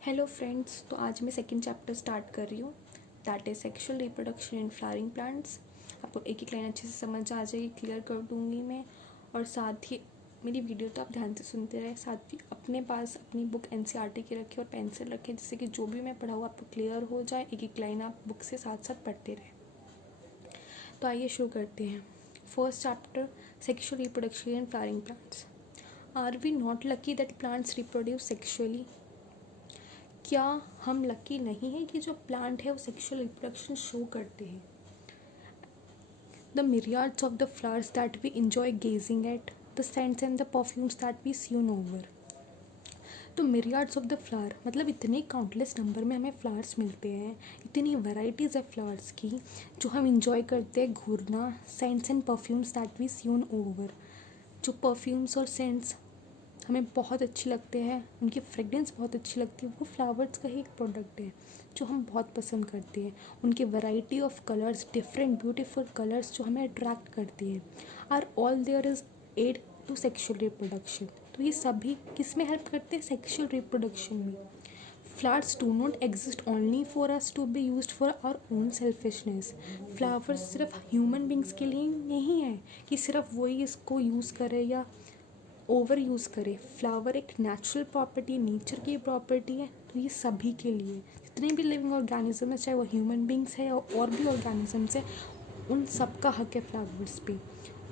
Hello friends, तो आज मैं सेकंड चैप्टर स्टार्ट कर रही हूँ, that is sexual reproduction in flowering plants. आपको एक एक लाइन अच्छे से समझ आ जाएगी, क्लियर कर दूँगी मैं। और साथ ही मेरी वीडियो तो आप ध्यान से सुनते रहे, साथ ही अपने पास अपनी बुक एनसीईआरटी की रखें और पेंसिल रखें, जिससे कि जो भी मैं पढ़ाऊँ आपको क्लियर हो जाए। एक एक लाइन आप बुक से साथ साथ पढ़ते रहें। तो आइए शुरू करते हैं। First chapter, sexual reproduction in flowering plants. Are we not lucky that plants reproduce sexually? क्या हम लकी नहीं हैं कि जो प्लांट है वो सेक्सुअल रिप्रोडक्शन शो करते हैं? The myriads of the flowers that we enjoy gazing at, the scents and the perfumes that we soon over. तो myriads ऑफ द फ्लावर मतलब इतने काउंटलेस नंबर में हमें फ्लावर्स मिलते हैं, इतनी वैराइटीज़ है फ्लावर्स की जो हम इंजॉय करते हैं घूरना। Scents and perfumes that we swoon over, जो परफ्यूम्स और सेंट्स हमें बहुत अच्छी लगते हैं, उनकी फ्रेगरेंस बहुत अच्छी लगती है, वो फ्लावर्स का ही एक प्रोडक्ट है जो हम बहुत पसंद करते हैं। उनकी variety of colours, different beautiful colours जो हमें अट्रैक्ट करती है, are all there is aid to sexual reproduction. तो ये सभी किस में हेल्प करते हैं? सेक्शुअल रिप्रोडक्शन में। Flowers do not exist only for us to be use for our own selfishness. Flowers सिर्फ ह्यूमन बींग्स के लिए नहीं है कि सिर्फ वही इसको यूज़ करे या ओवर यूज़ करे। फ्लावर एक नेचुरल प्रॉपर्टी, नेचर की प्रॉपर्टी है, तो ये सभी के लिए, जितने भी लिविंग ऑर्गेनिज्म है, चाहे वो ह्यूमन बींग्स है और भी ऑर्गेनिजम्स है, उन सब का हक है फ्लावर्स पे।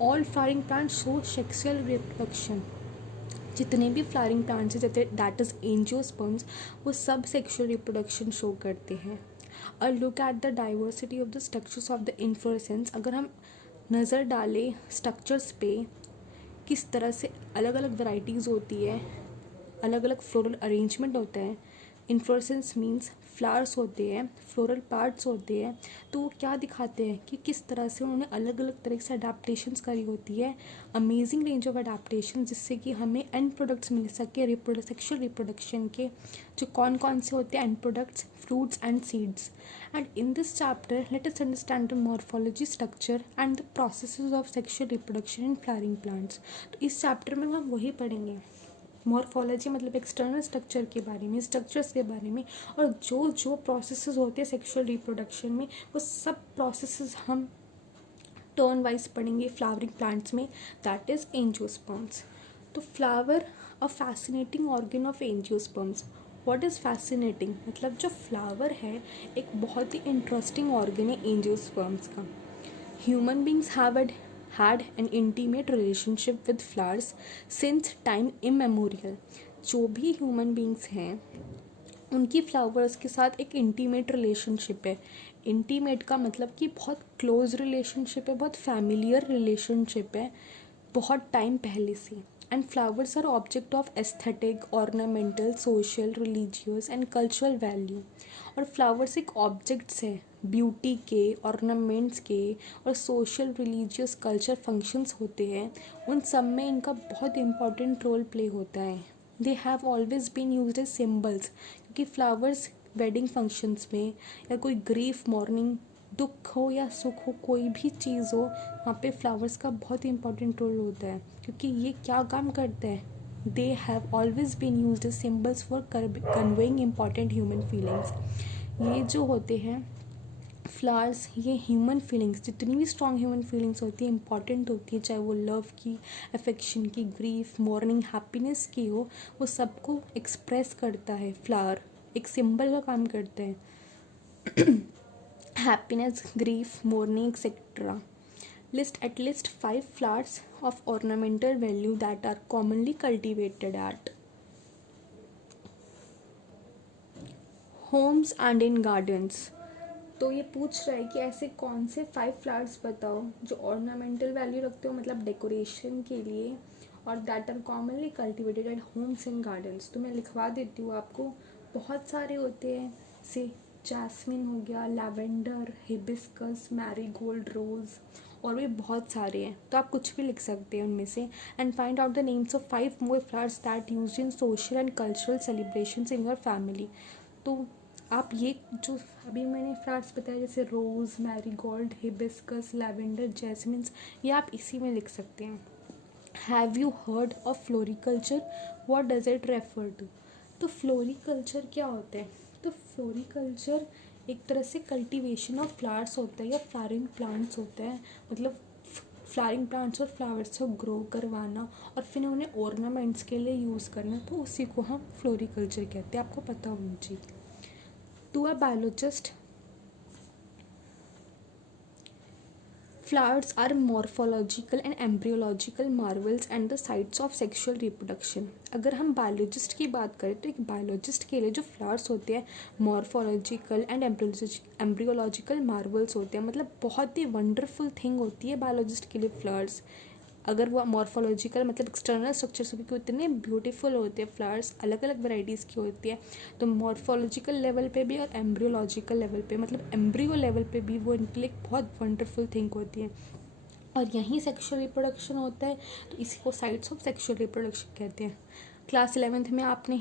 All flowering plants show sexual reproduction. जितने भी फ्लावरिंग प्लांट्स हैं, जैसे दैट इज़ एंजियोस्पर्म्स, वो सब सेक्सुअल रिप्रोडक्शन शो करते हैं। A look at the diversity of the structures of the inflorescence. अगर हम नज़र डालें स्ट्रक्चर्स पे, किस तरह से अलग अलग वैराइटीज़ होती है, अलग अलग फ्लोरल अरेंजमेंट होता है। इन्फ्लोरेसेंस मीन्स फ्लावर्स होते हैं, फ्लोरल पार्ट्स होते हैं, तो वो क्या दिखाते हैं कि किस तरह से उन्होंने अलग अलग तरह से अडेप्टैशंस करी होती है। अमेजिंग रेंज ऑफ अडेप्टैशन, जिससे कि हमें एंड प्रोडक्ट्स मिल सके सेक्शुअल रिप्रोडक्शन के, जो कौन कौन से होते हैं and products, fruits and seeds. And in this chapter, let us understand the morphology, structure and the processes of sexual reproduction in flowering plants. तो इस चैप्टर में हम वही पढ़ेंगे, मॉर्फोलॉजी मतलब एक्सटर्नल स्ट्रक्चर के बारे में, स्ट्रक्चर्स के बारे में, और जो जो प्रोसेसेस होते हैं सेक्सुअल रिप्रोडक्शन में, वो सब प्रोसेसेस हम टर्न वाइज पढ़ेंगे फ्लावरिंग प्लांट्स में, दैट इज़ एंजियोस्पर्म्स। तो flower a fascinating organ of angiosperms. What is fascinating मतलब जो फ्लावर है एक बहुत ही इंटरेस्टिंग ऑर्गन है एंजियोस्पर्म्स का। Human beings have had an intimate relationship with flowers since time immemorial. जो भी ह्यूमन बींग्स हैं उनकी फ्लावर्स के साथ एक इंटीमेट रिलेशनशिप है। इंटीमेट का मतलब कि बहुत क्लोज रिलेशनशिप है, बहुत फैमिलियर रिलेशनशिप है, बहुत टाइम पहले से। And flowers are object of aesthetic, ornamental, social, religious and cultural value. और फ्लावर्स एक ऑब्जेक्ट्स हैं ब्यूटी के, ऑर्नामेंट्स के, और सोशल, रिलीजियस, कल्चर फंक्शंस होते हैं, उन सब में इनका बहुत इंपॉर्टेंट रोल प्ले होता है। They have always been used as symbols, क्योंकि फ्लावर्स वेडिंग फंक्शंस में या कोई ग्रीफ मॉर्निंग, दुख हो या सुख हो, कोई भी चीज़ हो, वहाँ पे फ्लावर्स का बहुत इंपॉर्टेंट रोल होता है, क्योंकि ये क्या काम करते हैं? They have always been used as symbols for conveying important human feelings. ये जो होते हैं फ्लावर्स, ये ह्यूमन फीलिंग्स, जितनी भी स्ट्रॉन्ग ह्यूमन फीलिंग्स होती है, इंपॉर्टेंट होती है, चाहे वो लव की, अफेक्शन की, ग्रीफ, मॉर्निंग, हैप्पीनेस की हो, वो सबको एक्सप्रेस करता है। फ्लावर एक सिंबल का काम करता है। Happiness, grief, mourning, etc. List at least 5 flowers of ornamental value that are commonly cultivated at homes and in gardens. तो ये पूछ रहा है कि ऐसे कौन से 5 फ्लावर्स बताओ जो ऑर्नामेंटल वैल्यू रखते हो, मतलब डेकोरेशन के लिए, और that are commonly cultivated at homes and gardens. तो मैं लिखवा देती हूँ आपको, बहुत सारे होते हैं, से जैस्मिन हो गया, लैवेंडर, हिबिस्कस, मैरीगोल्ड, रोज़, और भी बहुत सारे हैं, तो आप कुछ भी लिख सकते हैं उनमें से। And find out the names of 5 more flowers that use in social and cultural celebrations in your family. तो आप ये जो अभी मैंने फ्लावर्स बताया, जैसे rose, marigold, hibiscus, lavender, jasmines, ये आप इसी में लिख सकते हैं। Have you heard of floriculture? What does it refer to? तो फ्लोरिकल्चर क्या होता है? तो फ्लोरिकल्चर एक तरह से कल्टीवेशन ऑफ फ्लावर्स होता है या फ्लावरिंग प्लांट्स होता है, मतलब फ्लावरिंग प्लांट्स और फ्लावर्स को ग्रो करवाना और फिर उन्हें ऑर्नामेंट्स के लिए यूज़ करना, तो उसी को हम फ्लोरिकल्चर कहते हैं। आपको पता होना चाहिए। To a biologist, flowers are morphological and embryological marvels and the sites of sexual reproduction। अगर हम बायोलॉजिस्ट की बात करें तो एक बायोलॉजिस्ट के लिए जो फ्लावर्स होते हैं मॉर्फोलॉजिकल एंड एम्ब्रियोलॉजिकल मार्वल्स होते हैं, मतलब बहुत ही वंडरफुल थिंग होती है बायोलॉजिस्ट के लिए फ्लावर्स। अगर वो मॉर्फोलॉजिकल मतलब एक्सटर्नल स्ट्रक्चर्स भी इतने ब्यूटीफुल होते हैं, फ्लावर्स अलग अलग वैरायटीज़ की होती है, तो मॉर्फोलॉजिकल लेवल पे भी और एम्ब्रियोलॉजिकल लेवल पे मतलब एम्ब्रियो लेवल पे भी वो इनके लिए बहुत वंडरफुल थिंग होती है। और यहीं सेक्सुअल रिप्रोडक्शन होता है, तो इसी को साइट्स ऑफ सेक्सुअल रिप्रोडक्शन कहते हैं। क्लास 11th में आपने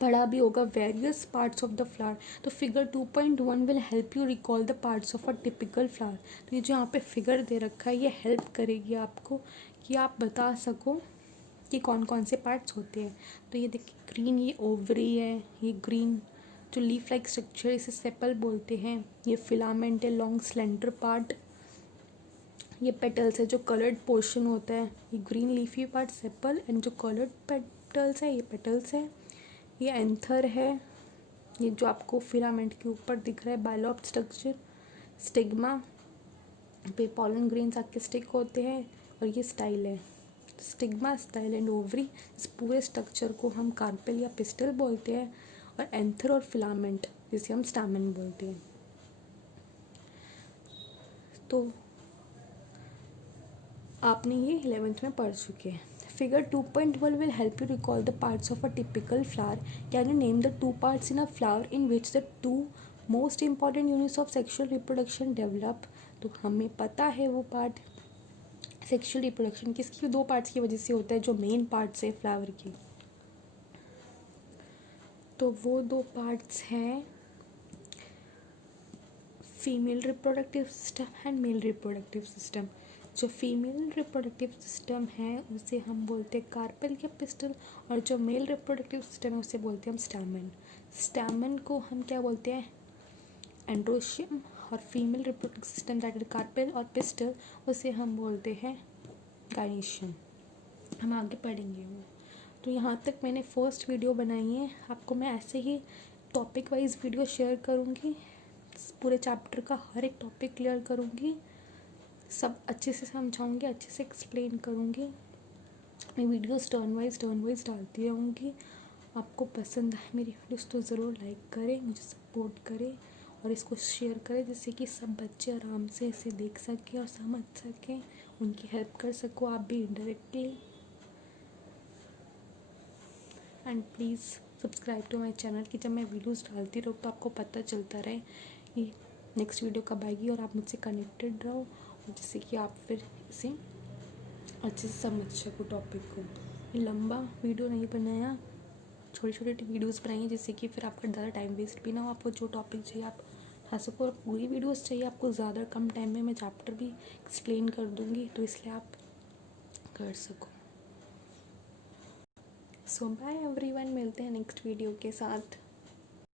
पढ़ा भी होगा various parts of the flower. तो figure 2.1 will help you recall the parts of a typical flower. तो ये जो यहाँ पे फिगर दे रखा है ये हेल्प करेगी आपको कि आप बता सको कि कौन कौन से पार्ट्स होते हैं। तो ये देखिए ग्रीन, ये ओवरी है, ये ग्रीन जो लीफ लाइक स्ट्रक्चर इसे सेपल बोलते हैं। ये फिलामेंट है, लॉन्ग स्लेंडर पार्ट। ये पेटल्स है जो कलर्ड पोर्शन होता है। ये green leafy part sepal and जो कलर्ड पेटल्स है ये पेटल्स है। ये एंथर है, ये जो आपको फिलामेंट के ऊपर दिख रहा है बाइलॉब स्ट्रक्चर। स्टिग्मा पे पॉलन ग्रेन्स आके स्टिक होते हैं और ये स्टाइल है। स्टिग्मा, स्टाइल एंड ओवरी, इस पूरे स्ट्रक्चर को हम कार्पेल या पिस्टल बोलते हैं। और एंथर और फिलामेंट जिसे हम स्टैमेन बोलते हैं। तो आपने ये 11th में पढ़ चुके हैं। Figure 2.1 will help you recall the parts of a typical flower. Can you name the two parts in a flower in which the two most important units of sexual reproduction develop? तो हमें पता है वो part sexual reproduction किसकी, दो parts की वजह से होता है जो मेन पार्ट्स है फ्लावर के। तो वो दो पार्ट्स हैं female reproductive system and male reproductive system. जो फीमेल रिप्रोडक्टिव सिस्टम है उसे हम बोलते हैं कार्पेल या पिस्टल, और जो मेल रिप्रोडक्टिव सिस्टम है उसे बोलते हैं हम स्टैमेन। स्टैमेन को हम क्या बोलते हैं, एंड्रोशियम। और female reproductive system that is carpel और पिस्टल उसे हम बोलते हैं गाइनेशियम। हम आगे पढ़ेंगे वो। तो यहाँ तक मैंने फर्स्ट वीडियो बनाई है, आपको मैं ऐसे ही टॉपिक वाइज वीडियो शेयर करूँगी, पूरे चैप्टर का हर एक टॉपिक क्लियर करूँगी, सब अच्छे से समझाऊँगी, अच्छे से एक्सप्लेन करूँगी। मैं वीडियोस टर्न वाइज डालती रहूँगी। आपको पसंद आए मेरी वीडियोस तो ज़रूर लाइक करें, मुझे सपोर्ट करें और इसको शेयर करें जिससे कि सब बच्चे आराम से इसे देख सकें और समझ सकें, उनकी हेल्प कर सको आप भी indirectly. And please subscribe to my channel कि जब मैं वीडियोस डालती रहूँ तो आपको पता चलता रहे कि नेक्स्ट वीडियो कब आएगी और आप मुझसे कनेक्टेड रहो, जिससे कि आप फिर इसे अच्छे से समझ सको टॉपिक को। ये लंबा वीडियो नहीं बनाया, छोटी छोटी वीडियोस बनाई जिससे कि फिर आपका ज़्यादा टाइम वेस्ट भी ना हो। आपको जो टॉपिक चाहिए आप उठा सको, और पूरी वीडियोस चाहिए आपको ज़्यादा कम टाइम में मैं चैप्टर भी एक्सप्लेन कर दूँगी, तो इसलिए आप कर सको। सो बाय एवरीवन, मिलते हैं नेक्स्ट वीडियो के साथ।